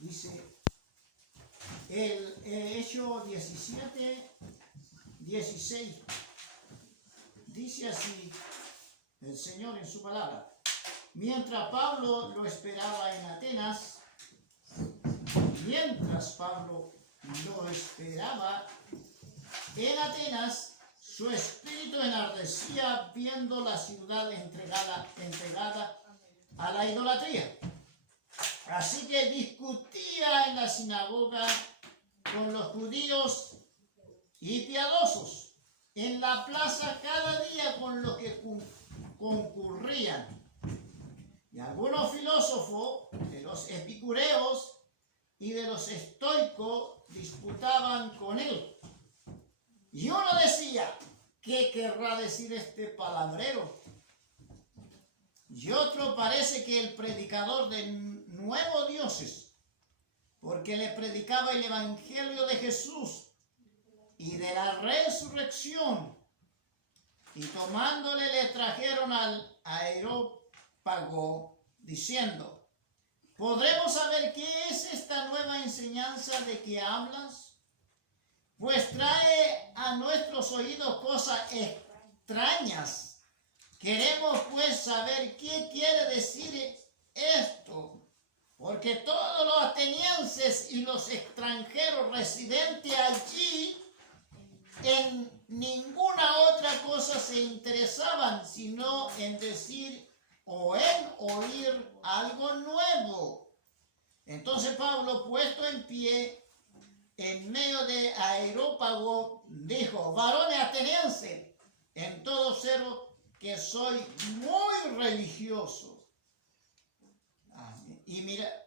Dice el Hecho 17, 16. Dice así el Señor en su palabra. Mientras Pablo lo esperaba en Atenas, su espíritu enardecía viendo la ciudad entregada a la idolatría. Así que discutía en la sinagoga con los judíos y piadosos, en la plaza cada día con los que concurrían. Y algunos filósofos de los epicureos y de los estoicos disputaban con él. Y uno decía, ¿qué querrá decir este palabrero? Y otro parece que el predicador de nuevos dioses, porque le predicaba el evangelio de Jesús y de la resurrección. Y tomándole le trajeron al Areópago, diciendo, ¿podremos saber qué es esta nueva enseñanza de que hablas? Pues trae a nuestros oídos cosas extrañas. Queremos pues saber qué quiere decir esto, porque todos los atenienses y los extranjeros residentes allí en ninguna otra cosa se interesaban, sino en decir o en oír algo nuevo. Entonces Pablo, puesto en pie en medio de Areópago, dijo, varones atenienses, en todo observo que soy muy religioso. Y mira,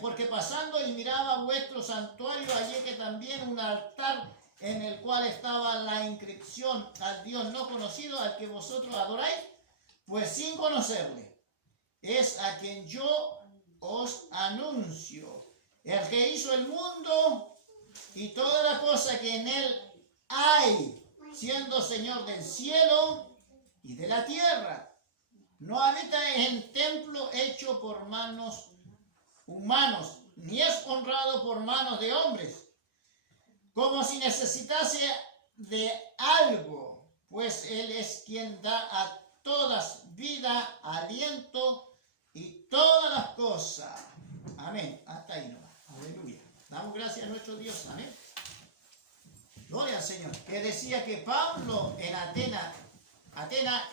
porque pasando y miraba vuestro santuario, hallé que también un altar en el cual estaba la inscripción al Dios no conocido, al que vosotros adoráis, pues sin conocerle, es a quien yo os anuncio, el que hizo el mundo y toda la cosa que en él hay, siendo Señor del cielo y de la tierra. No habita en templo hecho por manos humanos, ni es honrado por manos de hombres, como si necesitase de algo, pues Él es quien da a todas vida, aliento y todas las cosas. Amén. Hasta ahí nomás. Aleluya. Damos gracias a nuestro Dios. Amén. Gloria al Señor. Que decía que Pablo en Atenas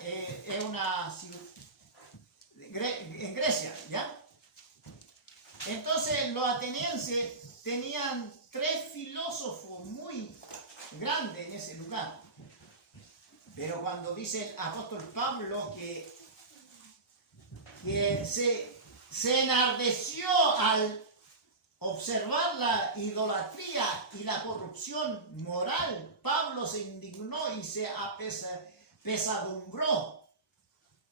es una ciudad en Grecia, ¿ya? Entonces los atenienses tenían 3 filósofos muy grandes en ese lugar. Pero cuando dice el apóstol Pablo que se enardeció al observar la idolatría y la corrupción moral, Pablo se indignó y se apesadumbró.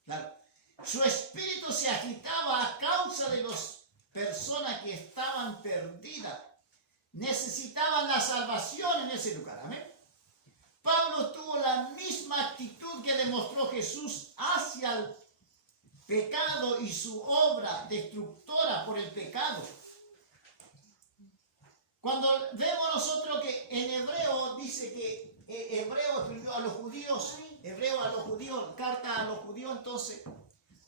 Claro. Su espíritu se agitaba a causa de las personas que estaban perdidas. Necesitaban la salvación en ese lugar. Amén. Pablo tuvo la misma actitud que demostró Jesús hacia el pecado y su obra destructora por el pecado. Cuando vemos nosotros que en Hebreo dice que Hebreo escribió a los judíos, carta a los judíos, entonces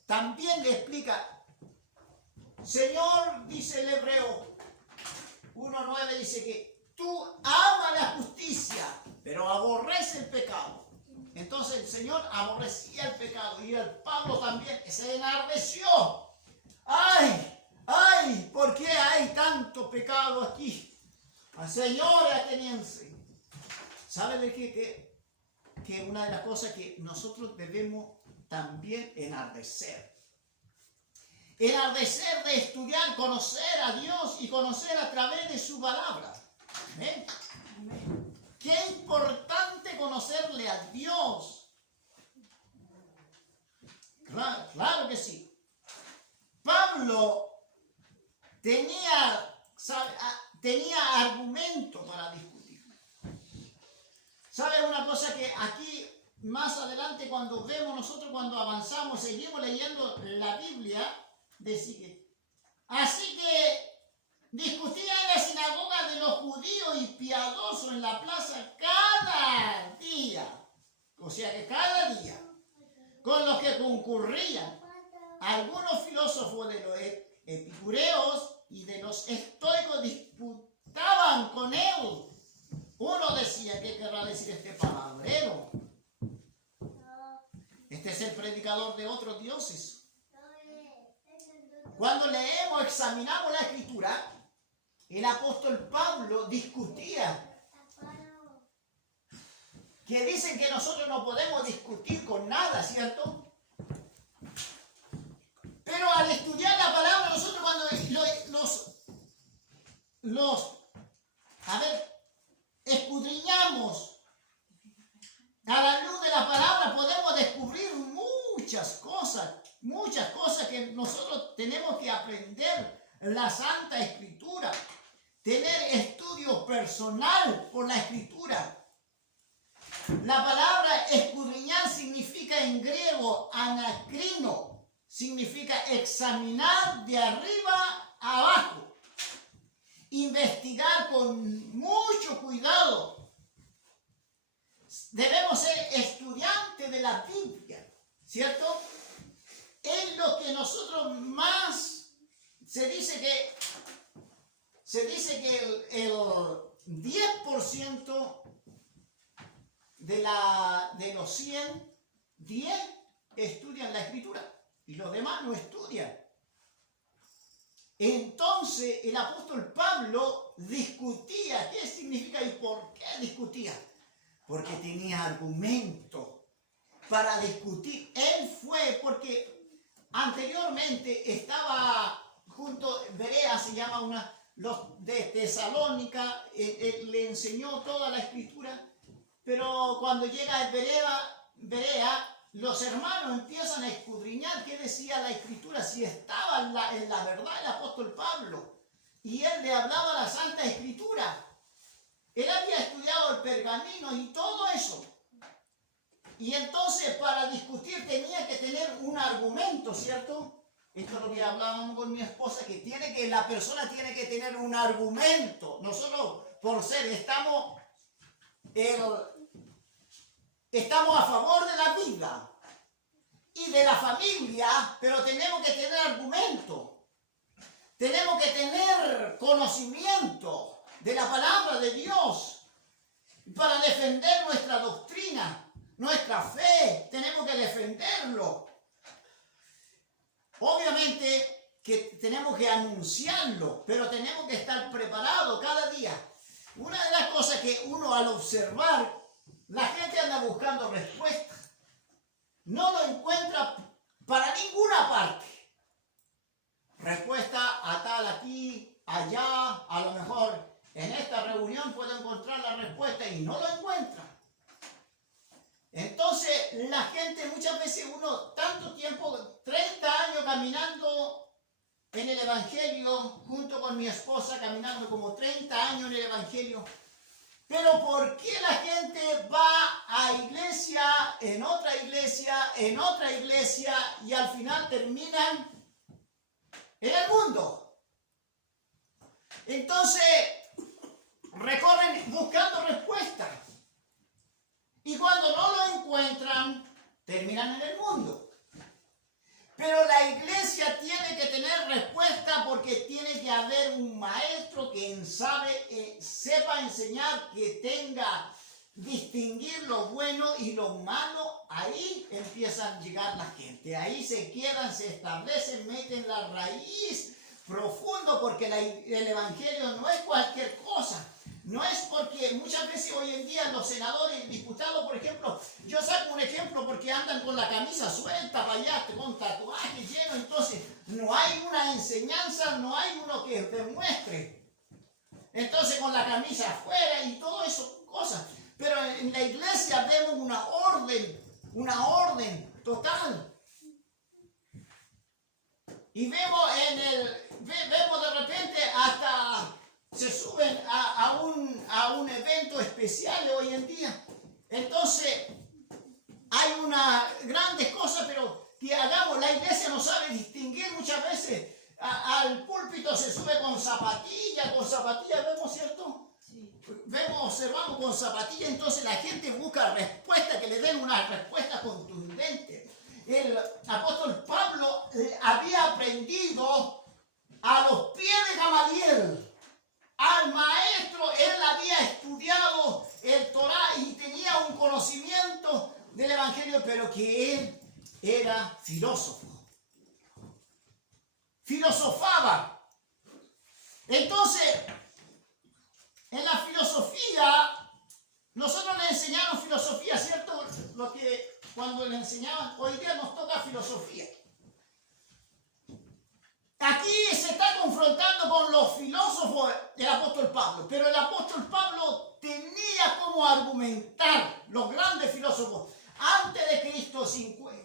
también le explica, Señor, dice el Hebreo 1:9, dice que tú amas la justicia, pero aborreces el pecado. Entonces el Señor aborrecía el pecado y el Pablo también se enardeció. ¡Ay! ¿Por qué hay tanto pecado aquí? Señor ateniense, ¿sabe de qué? Que una de las cosas que nosotros debemos también enardecer de estudiar, conocer a Dios y conocer a través de su palabra. ¿Amén? Qué importante conocerle a Dios. Claro que sí. Pablo tenía argumento para discutir. ¿Sabe una cosa que aquí más adelante cuando vemos nosotros, cuando avanzamos, seguimos leyendo la Biblia, dice que así que judío y piadoso en la plaza cada día. O sea que cada día, con los que concurrían, algunos filósofos de los epicureos y de los estoicos disputaban con él. Uno decía, ¿qué querrá decir este palabrero? Este es el predicador de otros dioses. Cuando leemos, examinamos la escritura, el apóstol Pablo discutía, que dicen que nosotros no podemos discutir con nada, ¿cierto? Pero al estudiar la palabra, nosotros cuando escudriñamos a la luz de la palabra, podemos descubrir muchas cosas que nosotros tenemos que aprender la Santa Escritura, tener estudio personal por la Escritura. La palabra escudriñar significa en griego anacrino, significa examinar de arriba a abajo, investigar con mucho cuidado. Debemos ser estudiantes de la Biblia, ¿cierto? Es lo que nosotros más se dice que el 10% de los 100, 10 estudian la Escritura y los demás no estudian. Entonces el apóstol Pablo discutía. ¿Qué significa y por qué discutía? Porque tenía argumento para discutir. Él fue porque anteriormente estaba junto, Berea se llama los de Tesalónica, le enseñó toda la Escritura. Pero cuando llega a Berea, los hermanos empiezan a escudriñar qué decía la Escritura, si estaba en la verdad el apóstol Pablo. Y él le hablaba la Santa Escritura. Él había estudiado el pergamino y todo eso. Y entonces para discutir tenía que tener un argumento, ¿cierto? Esto es lo que hablábamos con mi esposa, que la persona tiene que tener un argumento. Nosotros, por ser, estamos a favor de la vida y de la familia, pero tenemos que tener argumento. Tenemos que tener conocimiento de la palabra de Dios para defender nuestra doctrina, nuestra fe. Tenemos que defenderlo. Obviamente que tenemos que anunciarlo, pero tenemos que estar preparados cada día. Una de las cosas que uno al observar, la gente anda buscando respuestas. No lo encuentra para ninguna parte. Respuesta a tal aquí, allá, a lo mejor en esta reunión puedo encontrar la respuesta y no lo encuentra. Entonces la gente muchas veces tanto tiempo, 30 años caminando en el Evangelio, junto con mi esposa caminando como 30 años en el Evangelio. Pero ¿por qué la gente va a iglesia, en otra iglesia, en otra iglesia y al final terminan en el mundo? Entonces recorren buscando respuestas y cuando no lo encuentran terminan en el mundo. Pero la iglesia tiene que tener respuesta porque tiene que haber un maestro que sepa enseñar, que tenga, distinguir lo bueno y lo malo. Ahí empiezan a llegar la gente. Ahí se quedan, se establecen, meten la raíz profundo porque el evangelio no es cualquier cosa. No es porque muchas veces hoy en día los senadores y diputados, por ejemplo, yo saco un ejemplo porque andan con la camisa suelta, allá, con tatuajes llenos, entonces no hay una enseñanza, no hay uno que demuestre. Entonces con la camisa afuera y todo eso, cosas. Pero en la iglesia vemos una orden total. Y vemos de repente hasta se suben a un evento especial hoy en día. Entonces, hay una grandes cosas, pero que hagamos, la iglesia no sabe distinguir muchas veces. Al púlpito se sube con zapatillas, vemos, ¿cierto? observamos con zapatillas, entonces la gente busca respuestas que le den una respuesta contundente. El apóstol Pablo había aprendido a los pies de Gamaliel, al maestro. Él había estudiado el Torá y tenía un conocimiento del Evangelio, pero que él era filósofo. Filosofaba. Entonces, en la filosofía, nosotros le enseñaron filosofía, ¿cierto? Lo que cuando le enseñaban, hoy día nos toca filosofía. Aquí se está confrontando con los filósofos del apóstol Pablo, pero el apóstol Pablo tenía como argumentar los grandes filósofos. Antes de Cristo,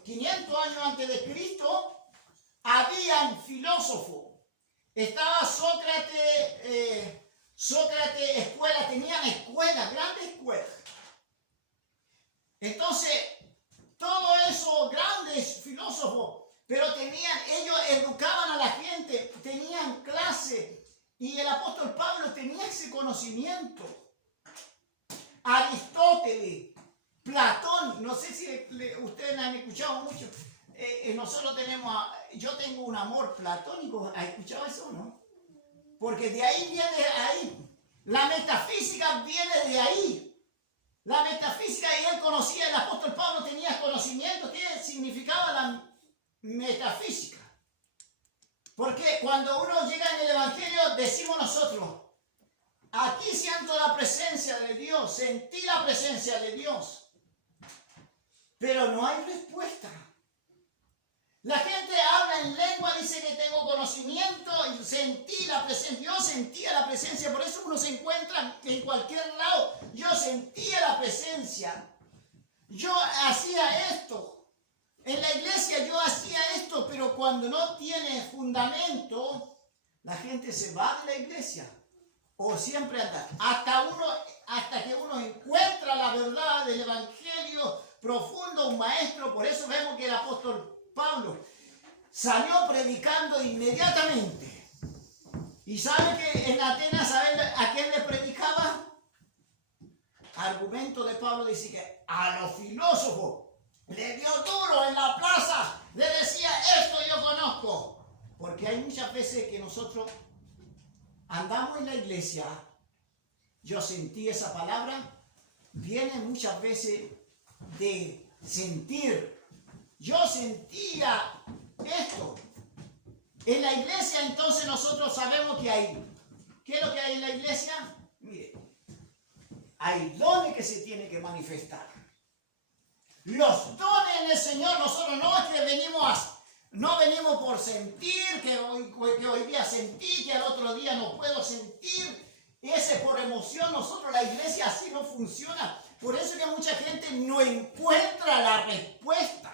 500 años antes de Cristo, habían filósofos. Estaba Sócrates, escuela, tenían escuelas, grandes escuelas. Entonces, todos esos grandes filósofos, pero ellos educaban a la gente, tenían clase, y el apóstol Pablo tenía ese conocimiento. Aristóteles, Platón, no sé si ustedes han escuchado mucho. Nosotros yo tengo un amor platónico. ¿Has escuchado eso o no? Porque de ahí viene la metafísica viene de ahí. La metafísica, y él conocía, el apóstol Pablo tenía conocimiento. ¿Qué significaba la metafísica? Porque cuando uno llega en el Evangelio, decimos nosotros, aquí siento la presencia de Dios, sentí la presencia de Dios, pero no hay respuesta. La gente habla en lengua, dice que tengo conocimiento y sentí la presencia. Yo sentía la presencia, por eso uno se encuentra en cualquier lado. Yo sentía la presencia. Yo hacía esto. En la iglesia yo hacía esto, pero cuando no tiene fundamento, la gente se va de la iglesia. O siempre anda. Hasta que uno encuentra la verdad del Evangelio profundo, un maestro. Por eso vemos que el apóstol Pablo salió predicando inmediatamente. ¿Y sabe que en Atenas, ¿sabe a quién le predicaba? Argumento de Pablo dice que a los filósofos le dio duro en la plaza, le decía, esto yo conozco. Porque hay muchas veces que nosotros andamos en la iglesia, yo sentí esa palabra, viene muchas veces de sentir. Yo sentía esto. En la iglesia entonces nosotros sabemos que hay. ¿Qué es lo que hay en la iglesia? Mire, hay dones que se tienen que manifestar. Los dones en el Señor, nosotros no es que no venimos por sentir, que hoy día sentí, que al otro día no puedo sentir. Ese por emoción, nosotros la iglesia así no funciona. Por eso que mucha gente no encuentra la respuesta.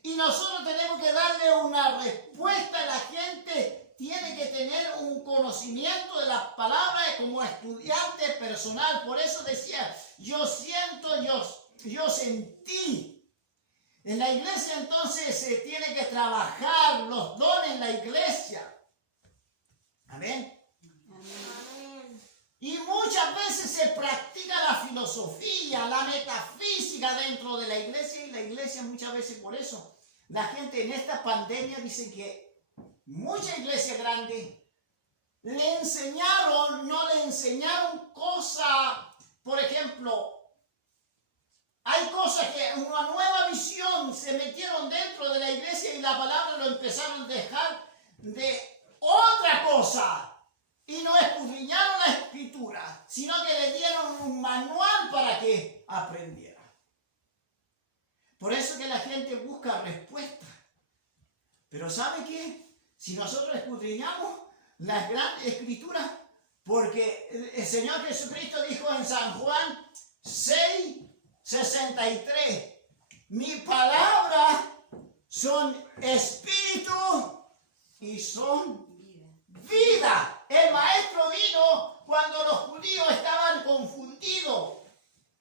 Y nosotros tenemos que darle una respuesta. La gente tiene que tener un conocimiento de las palabras como estudiante personal. Por eso decía, yo siento, yo sentí. En la iglesia entonces se tiene que trabajar los dones en la iglesia. Amén. Y muchas veces se practica la filosofía, la metafísica dentro de la iglesia, y la iglesia muchas veces por eso. La gente en esta pandemia dicen que muchas iglesias grandes no le enseñaron cosas, por ejemplo, hay cosas que una nueva visión se metieron dentro de la iglesia y la palabra lo empezaron a dejar de otra cosa. Y no escudriñaron la escritura, sino que le dieron un manual para que aprendiera. Por eso que la gente busca respuestas. Pero ¿sabe qué? Si nosotros escudriñamos las grandes escrituras, porque el Señor Jesucristo dijo en San Juan 6:63, mi palabra son espíritu y son vida. El maestro vino cuando los judíos estaban confundidos.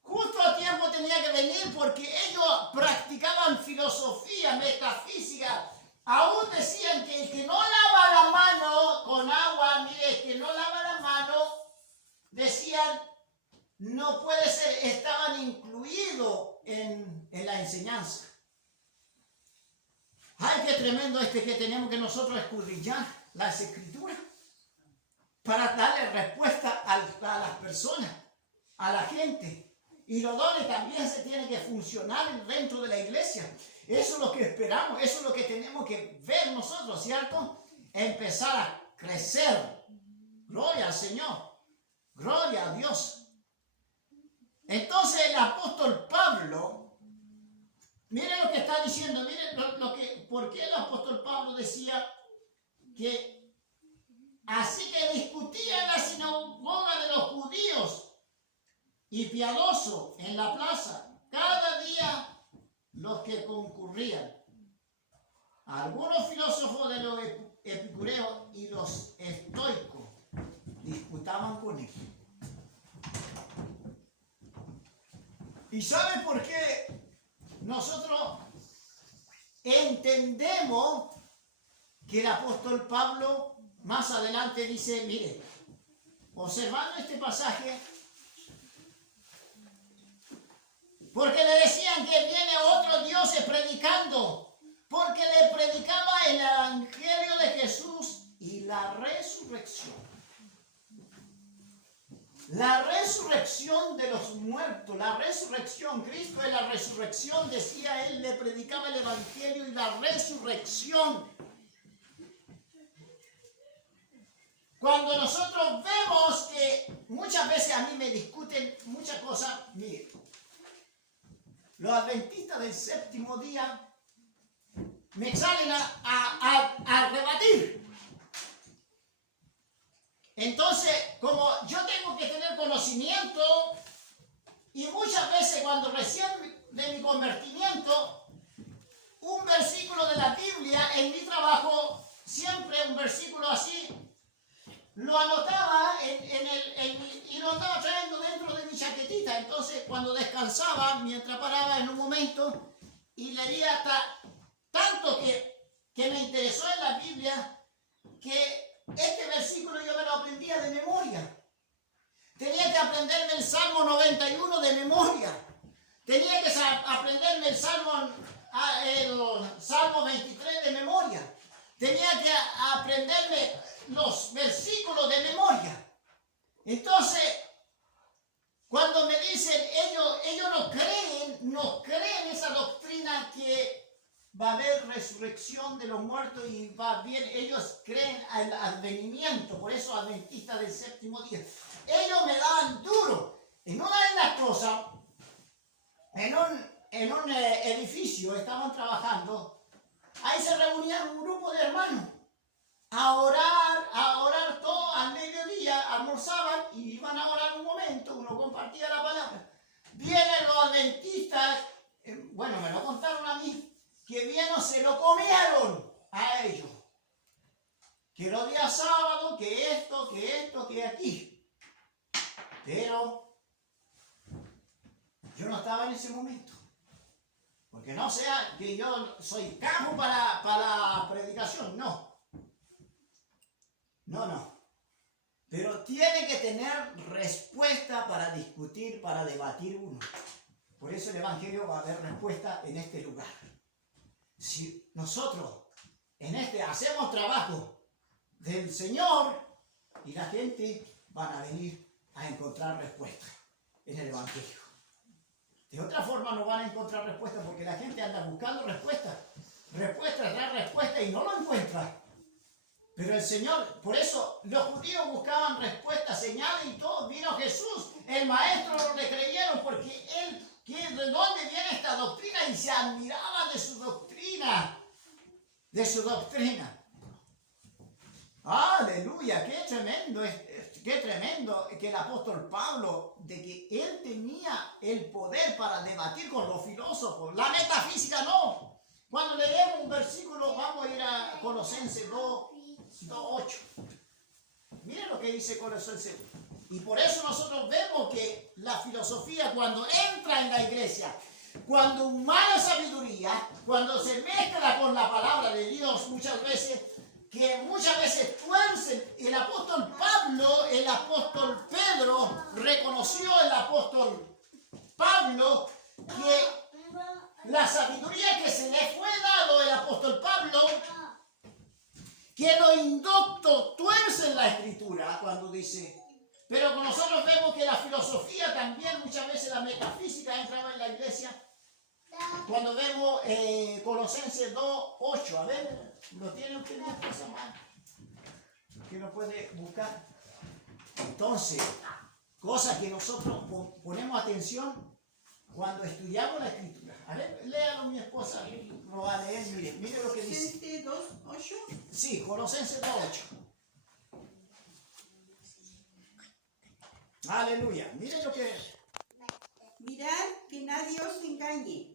Justo a tiempo tenía que venir porque ellos practicaban filosofía, metafísica. Aún decían que el que no lava la mano con agua, mire, el que no lava la mano, decían, no puede ser, estaban incluidos en la enseñanza. Ay, qué tremendo que tenemos que nosotros escudriñar las escrituras para darle respuesta a las personas, a la gente. Y los dones también se tienen que funcionar dentro de la iglesia. Eso es lo que esperamos, eso es lo que tenemos que ver nosotros, ¿cierto? Empezar a crecer. Gloria al Señor, gloria a Dios. Entonces el apóstol Pablo, miren lo que está diciendo, miren por qué el apóstol Pablo decía que así que discutía en la sinagoga de los judíos y piadoso en la plaza, cada día los que concurrían. Algunos filósofos de los epicureos y los estoicos disputaban con él. ¿Y sabe por qué nosotros entendemos que el apóstol Pablo más adelante dice, mire, observando este pasaje, porque le decían que viene otro Dios predicando, porque le predicaba el evangelio de Jesús y la resurrección. La resurrección de los muertos, la resurrección, Cristo es la resurrección, decía él, le predicaba el evangelio y la resurrección. Cuando nosotros vemos que muchas veces a mí me discuten muchas cosas, mire, los adventistas del séptimo día me salen a rebatir. Entonces, como yo tengo que tener conocimiento, y muchas veces cuando recién de mi convertimiento, un versículo de la Biblia en mi trabajo, siempre un versículo así, lo anotaba y lo andaba trayendo dentro de mi chaquetita. Entonces, cuando descansaba, mientras paraba en un momento, y leía tanto que me interesó en la Biblia, que este versículo yo me lo aprendía de memoria. Tenía que aprenderme el Salmo 91 de memoria. Tenía que aprenderme el Salmo 23 de memoria. Tenía que aprenderme los versículos de memoria. Entonces, cuando me dicen, ellos no creen esa doctrina que va a haber resurrección de los muertos y va bien, ellos creen al advenimiento, por eso adventistas del séptimo día. Ellos me daban duro. En una de las cosas, en un edificio estaban trabajando, ahí se reunían un grupo de hermanos a orar todo al mediodía, almorzaban y iban a orar un momento, uno compartía la palabra. Vienen los adventistas, bueno, me lo contaron a mí, que bien se lo comieron a ellos. Que los días sábados, que esto, que aquí. Pero yo no estaba en ese momento. Porque no sea que yo soy capo para la predicación, no. No. Pero tiene que tener respuesta para discutir, para debatir uno. Por eso el Evangelio va a haber respuesta en este lugar. Si nosotros hacemos trabajo del Señor y la gente van a venir a encontrar respuesta en el Evangelio. De otra forma no van a encontrar respuesta porque la gente anda buscando respuestas y no lo encuentra. Pero el Señor, por eso los judíos buscaban respuestas, señales y todo. Vino Jesús, el maestro, no le creyeron porque él, ¿de dónde viene esta doctrina? Y se admiraban de su doctrina. Aleluya, qué tremendo que el apóstol Pablo, de que él tenía el poder para debatir con los filósofos. La metafísica no. Cuando leemos un versículo, vamos a ir a Colosenses 2:8. Miren lo que dice Colosenses. Y por eso nosotros vemos que la filosofía, cuando entra en la iglesia, cuando humana sabiduría, cuando se mezcla con la palabra de Dios, muchas veces tuercen. El apóstol Pablo, el apóstol Pedro reconocieron reconoció el apóstol Pablo que la sabiduría que se le fue dado al apóstol Pablo, que lo inducto tuerce en la escritura cuando dice, pero nosotros vemos que la filosofía también, muchas veces la metafísica entraba en la iglesia. Cuando vemos Colosenses 2:8, a ver, ¿lo tiene usted una cosa más? Que no puede buscar. Entonces, cosa que nosotros ponemos atención cuando estudiamos la escritura. A ver, léalo mi esposa, lo va a leer, mire lo que dice. ¿Colosenses 2:8? Sí, Colosenses 2:8. Aleluya, mire lo que es. Mirad que nadie os engañe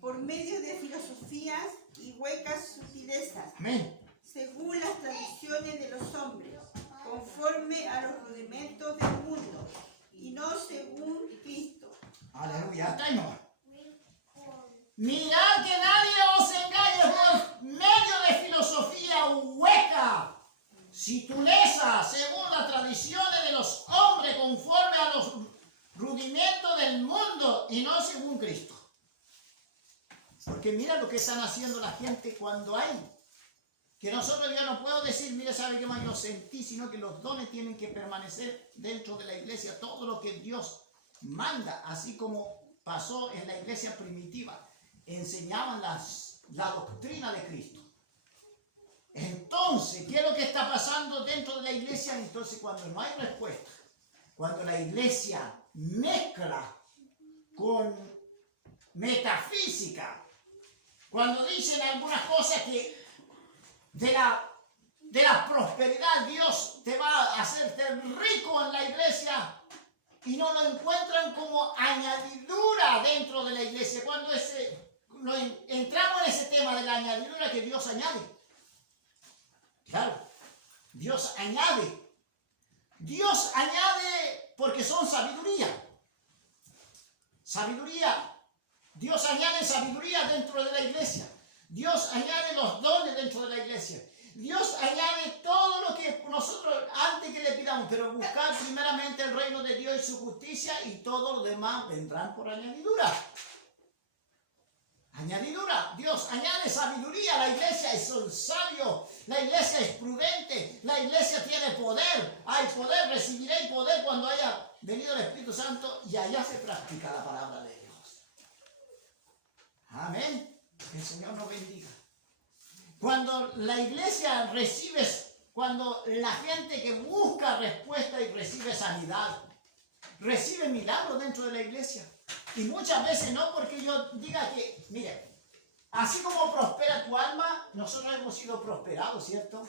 por medio de filosofías y huecas sutilezas, Amén. según las tradiciones de los hombres, conforme a los rudimentos del mundo, y no según Cristo. Aleluya, hasta ahí nomás. Mirad que nadie os engañe por medio de filosofía hueca, sutileza, según las tradiciones de los hombres, conforme a los rudimentos del mundo y no según Cristo. Porque mira lo que están haciendo la gente cuando hay. Que nosotros ya no puedo decir, mire, ¿sabe qué más yo sentí? Sino que los dones tienen que permanecer dentro de la iglesia. Todo lo que Dios manda, así como pasó en la iglesia primitiva. Enseñaban la doctrina de Cristo. Entonces, ¿qué es lo que está pasando dentro de la iglesia? Entonces, cuando no hay respuesta, cuando la iglesia mezcla con metafísica, cuando dicen algunas cosas que de la prosperidad Dios te va a hacerte rico en la iglesia y no lo encuentran como añadidura dentro de la iglesia, cuando entramos en ese tema de la añadidura que Dios añade. Claro, Dios añade porque son sabiduría. Sabiduría. Dios añade sabiduría dentro de la iglesia. Dios añade los dones dentro de la iglesia. Dios añade todo lo que nosotros antes que le pidamos, pero buscar primeramente el reino de Dios y su justicia y todo lo demás vendrán por añadidura. Añadidura, Dios añade sabiduría, la iglesia es un sabio, la iglesia es prudente, la iglesia tiene poder, hay poder, recibiréis poder cuando haya venido el Espíritu Santo y allá se practica la palabra de Dios. Amén. Que el Señor nos bendiga. Cuando la iglesia recibe, cuando la gente que busca respuesta y recibe sanidad, recibe milagros dentro de la iglesia. Y muchas veces no porque yo diga que, mire, así como prospera tu alma, nosotros hemos sido prosperados, ¿cierto?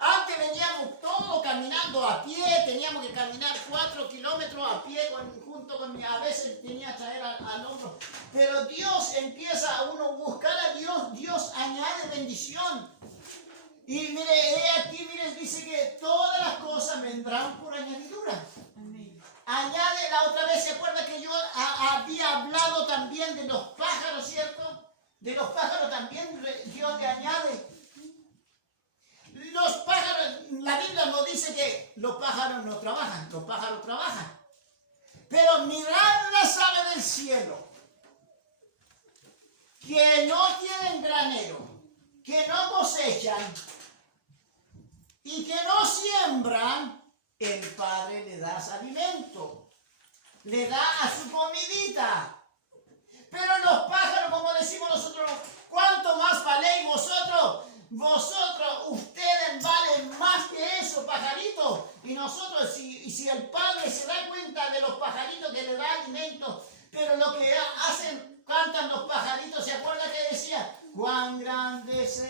Antes veníamos todos caminando a pie, teníamos que caminar 4 kilómetros a pie junto con mi, a veces tenía que traer al hombro. Pero Dios empieza a uno buscar a Dios, Dios añade bendición. Y mire, aquí mire, dice que todas las cosas vendrán por añadidura. Añade, la otra vez se acuerda que yo había hablado también de los pájaros, ¿cierto? De los pájaros también Dios le añade. Los pájaros, la Biblia nos dice que los pájaros no trabajan, los pájaros trabajan. Pero mirad las aves del cielo, que no tienen granero, que no cosechan y que no siembran, el Padre le da su alimento, le da a su comidita. Pero los pájaros, como decimos nosotros, ¿cuánto más valéis vosotros? Vosotros, ustedes valen más que eso, pajaritos. Y nosotros, si el Padre se da cuenta de los pajaritos que le da alimento, pero lo que hacen, cantan los pajaritos, ¿se acuerda que decía? Cuán grande es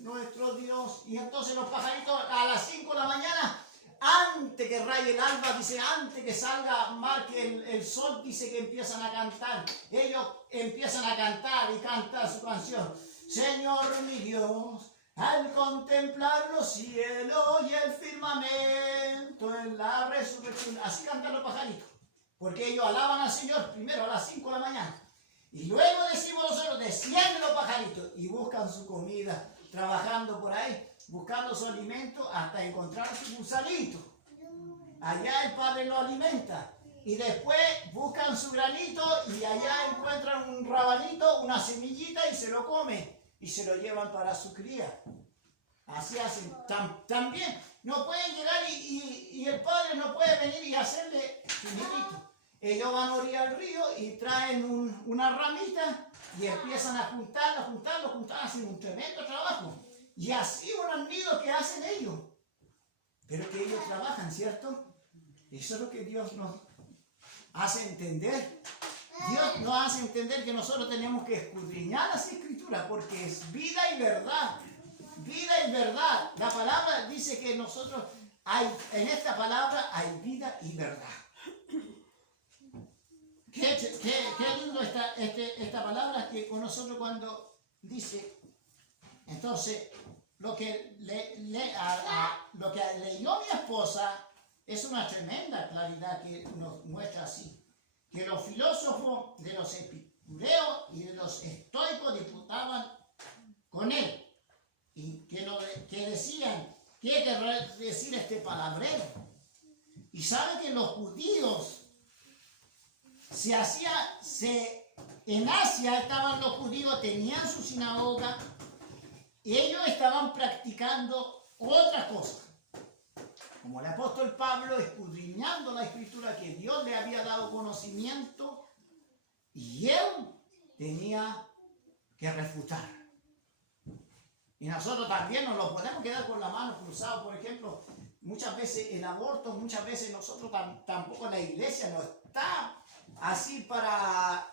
nuestro Dios. Y entonces los pajaritos a las 5 de la mañana, antes que raye el alba, dice, antes que salga, marque el sol, dice que empiezan a cantar. Ellos empiezan a cantar y cantar su canción. Señor mi Dios, al contemplar los cielos y el firmamento en la resurrección. Así cantan los pajaritos. Porque ellos alaban al Señor primero a las 5 de la mañana. Y luego decimos nosotros, descienden los pajaritos y buscan su comida, trabajando por ahí, buscando su alimento hasta encontrar su gusanito. Allá el Padre lo alimenta. y después buscan su granito y allá encuentran un rabanito, una semillita y se lo comen y se lo llevan para su cría. Así hacen. También no pueden llegar y el padre no puede venir y hacerle su nidito. Ellos van a orillar al río y traen una ramita y empiezan a juntarlo, hacen un tremendo trabajo. Y así unos nidos que hacen ellos. Pero que ellos trabajan, ¿cierto? Eso es lo que Dios nos hace entender. Dios nos hace entender que nosotros tenemos que escudriñar las Escrituras porque es vida y verdad. Vida y verdad. La palabra dice que nosotros en esta palabra hay vida y verdad. Qué lindo esta palabra que con nosotros cuando dice, entonces, lo que leyó mi esposa es una tremenda claridad que nos muestra así, que los filósofos de los epicureos y de los estoicos disputaban con él, y que decían, ¿qué querrá decir este palabrero? Y saben que los judíos en Asia estaban los judíos, tenían su sinagoga, y ellos estaban practicando otra cosa. Como el apóstol Pablo, escudriñando la Escritura que Dios le había dado conocimiento, y él tenía que refutar. Y nosotros también nos lo podemos quedar con la mano cruzada. Por ejemplo, muchas veces el aborto, muchas veces nosotros tampoco la iglesia no está así para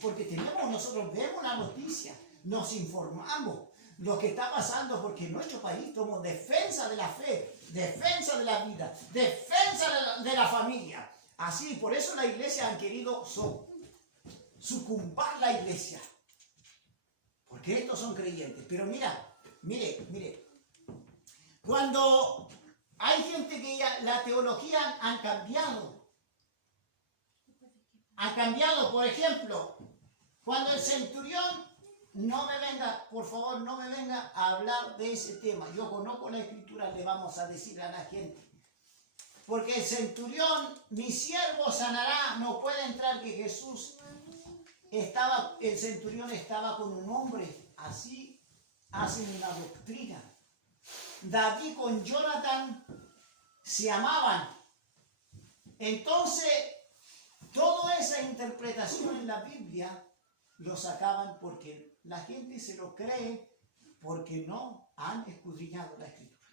porque nosotros vemos la noticia, nos informamos lo que está pasando, porque en nuestro país somos defensa de la fe, defensa de la vida, defensa de la familia. Así, por eso la iglesia han querido sucumbar la iglesia, porque estos son creyentes. Pero mire, cuando hay gente que ya la teología han cambiado, por ejemplo, cuando el centurión, por favor, no me venga a hablar de ese tema. Yo conozco la Escritura, le vamos a decir a la gente. Porque el centurión, mi siervo sanará, no puede entrar, que el centurión estaba con un hombre, así hacen una doctrina. David con Jonathan se amaban. Entonces, toda esa interpretación en la Biblia lo sacaban porque la gente se lo cree porque no han escudriñado la Escritura.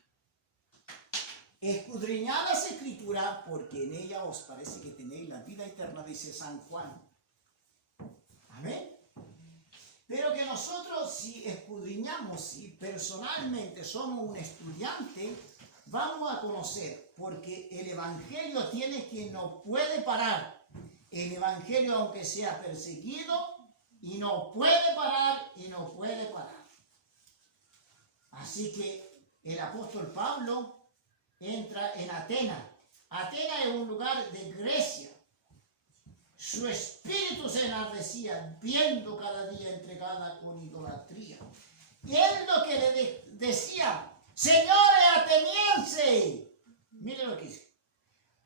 Escudriñad las Escrituras porque en ella os parece que tenéis la vida eterna, dice San Juan. Amén. Pero que nosotros, si escudriñamos, si personalmente somos un estudiante, vamos a conocer, porque el Evangelio tiene que no puede parar. El Evangelio, aunque sea perseguido, y no puede parar, y no puede parar. Así que el apóstol Pablo entra en Atenas. Atenas es un lugar de Grecia. Su espíritu se enardecía, viendo cada día entregada con idolatría. Y él lo que le decía, señores atenienses, miren lo que dice.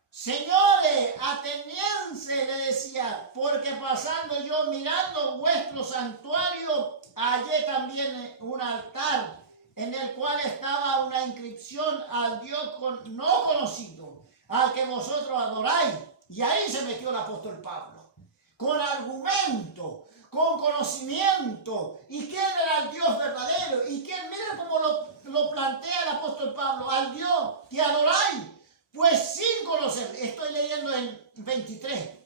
Señores atenienses, le decía, porque pasando yo mirando vuestro santuario, hallé también un altar en el cual estaba una inscripción al Dios no conocido, al que vosotros adoráis. Y ahí se metió el apóstol Pablo, con argumento, con conocimiento. ¿Y quién era el Dios verdadero? ¿Y quién? Miren cómo lo plantea el apóstol Pablo, al Dios que adoráis. Pues sin conocer, estoy leyendo en 23,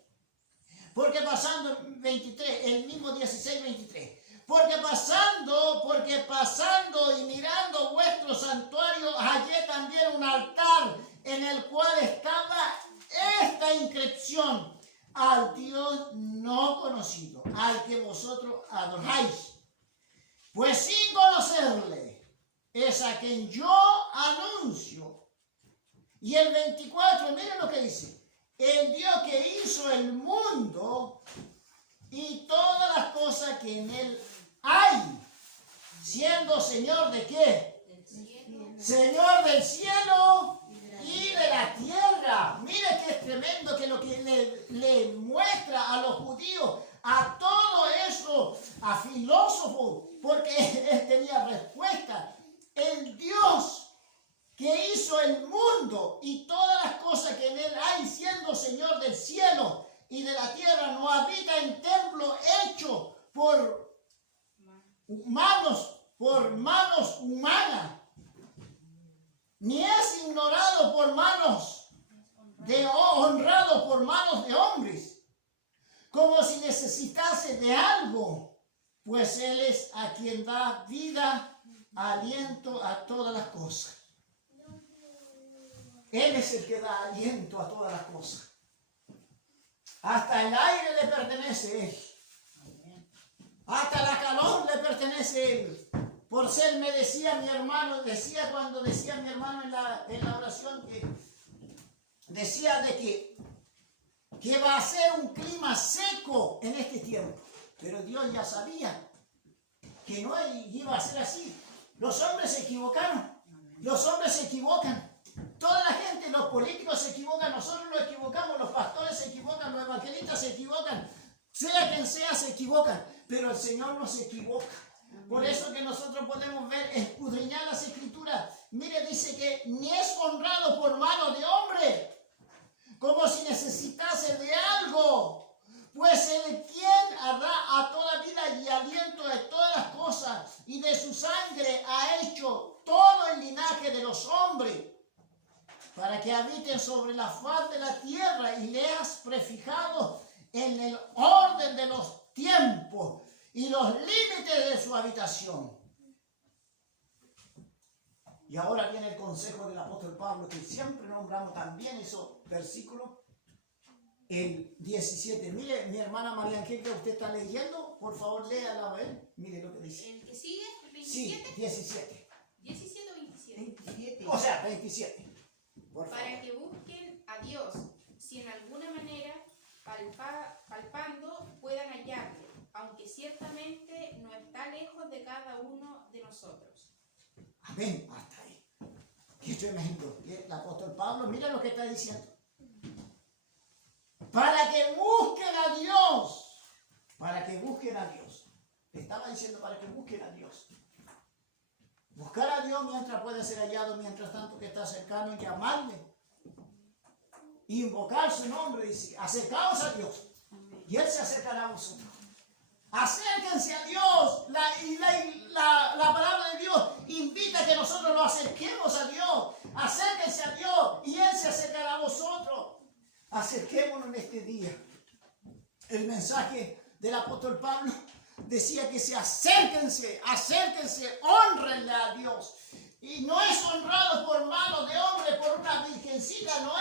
porque pasando en 23, el mismo 16, 23, porque pasando y mirando vuestro santuario, hallé también un altar en el cual estaba esta inscripción, al Dios no conocido, al que vosotros adoráis. Pues sin conocerle, es a quien yo anuncio. Y el 24, miren lo que dice. El Dios que hizo el mundo y todas las cosas que en él hay, siendo Señor de qué? Señor del cielo y de la tierra. Mire que es tremendo que lo que le que hizo el mundo y todas las cosas que en él hay, siendo Señor del cielo y de la tierra, no habita en templo hecho por manos humanas, ni es ignorado por honrado por manos de hombres, como si necesitase de algo, pues él es a quien da vida, aliento a todas las cosas. Él es el que da aliento a todas las cosas. Hasta el aire le pertenece a él. Hasta la calor le pertenece a él. Por ser, me decía mi hermano, cuando decía mi hermano en la oración, que decía de que va a ser un clima seco en este tiempo. Pero Dios ya sabía que no iba a ser así. Los hombres se equivocaron. Los hombres se equivocan. Toda la gente, los políticos se equivocan, nosotros nos equivocamos, los pastores se equivocan, los evangelistas se equivocan, sea quien sea se equivocan, pero el Señor no se equivoca. Por eso que nosotros podemos ver, escudriñar las Escrituras. Mire, dice que ni es honrado por mano de hombre, como si necesitase de algo, pues el quien da a toda vida y aliento de todas las cosas, y de su sangre ha hecho todo el linaje de los hombres, para que habiten sobre la faz de la tierra, y le has prefijado en el orden de los tiempos y los límites de su habitación. Y ahora viene el consejo del apóstol Pablo, que siempre nombramos también esos versículos. El 17. Mire, mi hermana María Ángel, que usted está leyendo, por favor léala a ver. Mire lo que dice. ¿El que sigue? ¿El 27? Sí, 17. ¿17 o 27? 27. O sea, 27. Por favor. Para que busquen a Dios, si en alguna manera palpando puedan hallarle, aunque ciertamente no está lejos de cada uno de nosotros. Amén, hasta ahí. Y esto ejemplo, el apóstol Pablo, mira lo que está diciendo. Para que busquen a Dios. Para que busquen a Dios. Le estaba diciendo para que busquen a Dios. Buscar a Dios mientras puede ser hallado, mientras tanto que está cercano, y llamarle. Invocar su nombre, dice, acercaos a Dios. Y Él se acercará a vosotros. Acérquense a Dios. La palabra de Dios invita a que nosotros nos acerquemos a Dios. Acérquense a Dios y Él se acercará a vosotros. Acerquémonos en este día. El mensaje del apóstol Pablo decía que se acérquense, honrenle a Dios. Y no es honrado por manos de hombre, por una virgencita, no